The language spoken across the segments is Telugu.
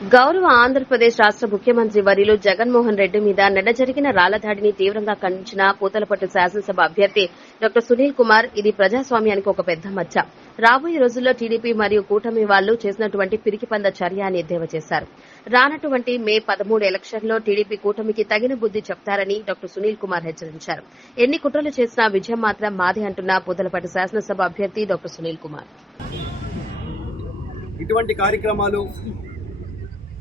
గౌరవ ఆంధ్రప్రదేశ్ రాష్ట ముఖ్యమంత్రి వర్యులు జగన్మోహన్ రెడ్డి మీద నిన్న జరిగిన రాళ్ల దాడిని తీవ్రంగా ఖండించిన పూతలపట్టు శాసనసభ అభ్యర్థి డాక్టర్ సునీల్ కుమార్ ఇది ప్రజాస్వామ్యానికి ఒక పెద్ద మచ్చ. రాబోయే రోజుల్లో టీడీపీ మరియు కూటమి వాళ్లు చేసినటువంటి పిరికిపంద చర్య అని ఎద్దేవా చేశారు. రానటువంటి మే 13 ఎలక్షన్లో టీడీపీ కూటమికి తగిన బుద్ది చెప్తారని డాక్టర్ సునీల్ కుమార్ హెచ్చరించారు. ఎన్ని కుట్రలు చేసినా విజయం మాత్రం మాదే అంటున్న పూతలపట్టు శాసనసభ అభ్యర్థి డాక్టర్ సునీల్ కుమార్. ఇటువంటి కార్యక్రమాలు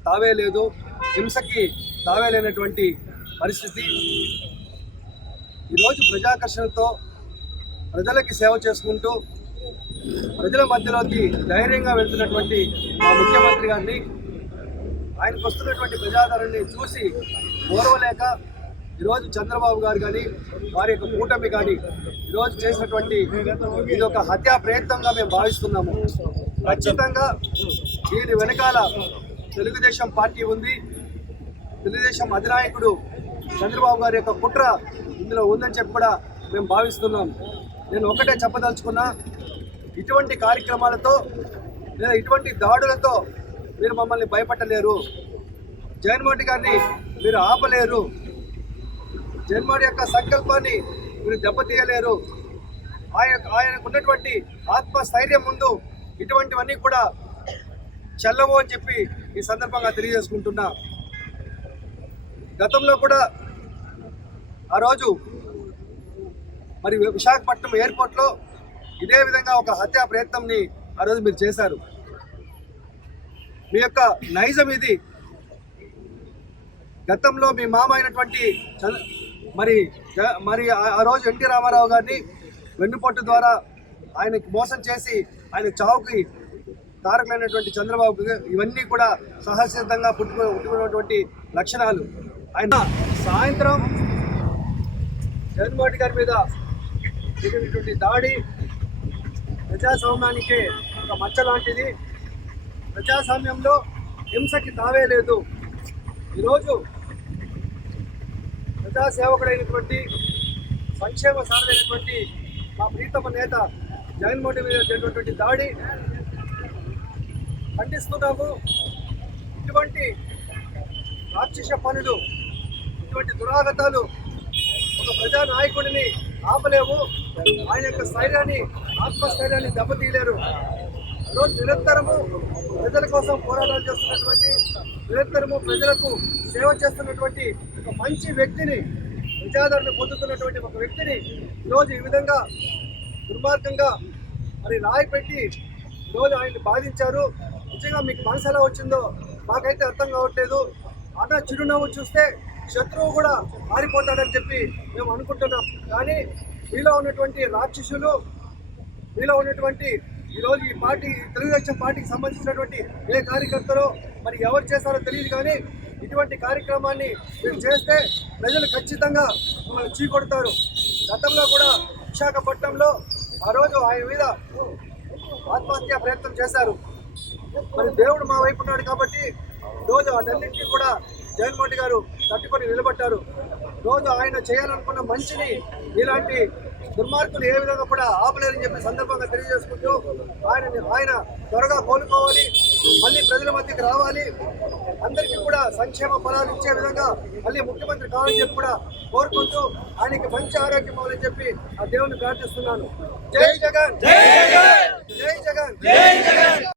తావే లేదు, హింసకి తావే లేనటువంటి పరిస్థితి. ఈరోజు ప్రజాకర్షణతో ప్రజలకి సేవ చేసుకుంటూ ప్రజల మధ్యలోకి ధైర్యంగా వెళ్తున్నటువంటి మా ముఖ్యమంత్రి గారిని, ఆయనకు వస్తున్నటువంటి ప్రజాదరణని చూసి ఓర్వలేక ఈరోజు చంద్రబాబు గారు కానీ వారి యొక్క కూటమి కానీ ఈరోజు చేసినటువంటి ఇది ఒక హత్యా ప్రయత్నంగా మేము భావిస్తున్నాము. ఖచ్చితంగా దీని వెనకాల తెలుగుదేశం పార్టీ ఉంది. తెలుగుదేశం అధినాయకుడు చంద్రబాబు గారి యొక్క కుట్ర ఇందులో ఉందని చెప్పి కూడా మేము భావిస్తున్నాం. నేను ఒకటే చెప్పదలుచుకున్నా, ఇటువంటి కార్యక్రమాలతో లేదా ఇటువంటి దాడులతో మీరు మమ్మల్ని భయపట్టలేరు. జగన్మోహన్ రెడ్డి గారిని మీరు ఆపలేరు. జగన్మోహన్ రెడ్డి యొక్క సంకల్పాన్ని మీరు దెబ్బతీయలేరు. ఆయనకు ఉన్నటువంటి ఆత్మస్థైర్యం ముందు ఇటువంటివన్నీ కూడా చెల్లవు అని చెప్పి ఈ సందర్భంగా తెలియజేసుకుంటున్నా. గతంలో కూడా ఆ రోజు మరి విశాఖపట్నం ఎయిర్పోర్ట్లో ఇదే విధంగా ఒక హత్యా ప్రయత్నంని ఆ రోజు మీరు చేశారు. మీ యొక్క నైజం ఇది. గతంలో మీ మామ అయినటువంటి మరి ఆ రోజు ఎన్టీ రామారావు గారిని వెన్నుపోటు ద్వారా ఆయనకి మోసం చేసి ఆయన చావుకి కారకులైనటువంటి చంద్రబాబు, ఇవన్నీ కూడా సహసిద్ధంగా పుట్టుకున్నటువంటి లక్షణాలు. ఆయన సాయంత్రం జగన్మోహన్ రెడ్డి గారి మీద జరిగినటువంటి దాడి ప్రజాస్వామ్యానికే ఒక మచ్చ లాంటిది. ప్రజాస్వామ్యంలో హింసకి తావే లేదు. ఈరోజు ప్రజాసేవకుడైనటువంటి సంక్షేమ సారథైనటువంటి మా ప్రీతమ నేత జగన్మోహన్ రెడ్డి మీద జరిగినటువంటి దాడి ఖండిస్తున్నాము. ఇటువంటి రాక్షస పనులు, ఇటువంటి దురాగతాలు ఒక ప్రజానాయకుడిని ఆపలేవు. ఆయన యొక్క స్థైర్యాన్ని, ఆత్మస్థైర్యాన్ని దెబ్బతీయలేరు. ఈరోజు నిరంతరము ప్రజల కోసం పోరాటాలు చేస్తున్నటువంటి, నిరంతరము ప్రజలకు సేవ చేస్తున్నటువంటి ఒక మంచి వ్యక్తిని, ప్రజాదరణ పొందుతున్నటువంటి ఒక వ్యక్తిని ఈరోజు ఈ విధంగా దుర్మార్గంగా మరి రాయి పెట్టి ఈరోజు ఆయన్ని బాధించారు. నిజంగా మీకు మనసు ఎలా వచ్చిందో మాకైతే అర్థం కావట్లేదు. అన్న చిరునవ్వు చూస్తే శత్రువు కూడా మారిపోతాడని చెప్పి మేము అనుకుంటున్నాం. కానీ మీలో ఉన్నటువంటి రాక్షసులు, మీలో ఉన్నటువంటి ఈరోజు ఈ పార్టీ, తెలుగుదేశం పార్టీకి సంబంధించినటువంటి ఏ కార్యకర్తలు మరి ఎవరు చేశారో తెలియదు. కానీ ఇటువంటి కార్యక్రమాన్ని మీరు చేస్తే ప్రజలు ఖచ్చితంగా మిమ్మల్ని చీకొడతారు. గతంలో కూడా విశాఖపట్నంలో ఆ రోజు ఆయన మీద ఆత్మహత్యా ప్రయత్నం చేశారు. మరి దేవుడు మా వైపు ఉన్నాడు కాబట్టి రోజు వాటన్నింటినీ కూడా జగన్మోహన్ రెడ్డి గారు తట్టుకొని నిలబడ్డారు. రోజు ఆయన చేయాలనుకున్న మంచిని ఇలాంటి దుర్మార్గులు ఏ విధంగా కూడా ఆపలేరని చెప్పి సందర్భంగా తెలియజేసుకుంటూ ఆయన త్వరగా కోలుకోవాలి, మళ్ళీ ప్రజల మధ్యకి రావాలి, అందరికీ కూడా సంక్షేమ ఫలాలు ఇచ్చే విధంగా మళ్ళీ ముఖ్యమంత్రి కావాలని చెప్పి కూడా కోరుకుంటూ ఆయనకి మంచి ఆరోగ్యం ఇవ్వాలని చెప్పి ఆ దేవుని ప్రార్థిస్తున్నాను. జై జగన్, జై జగన్, జై జగన్.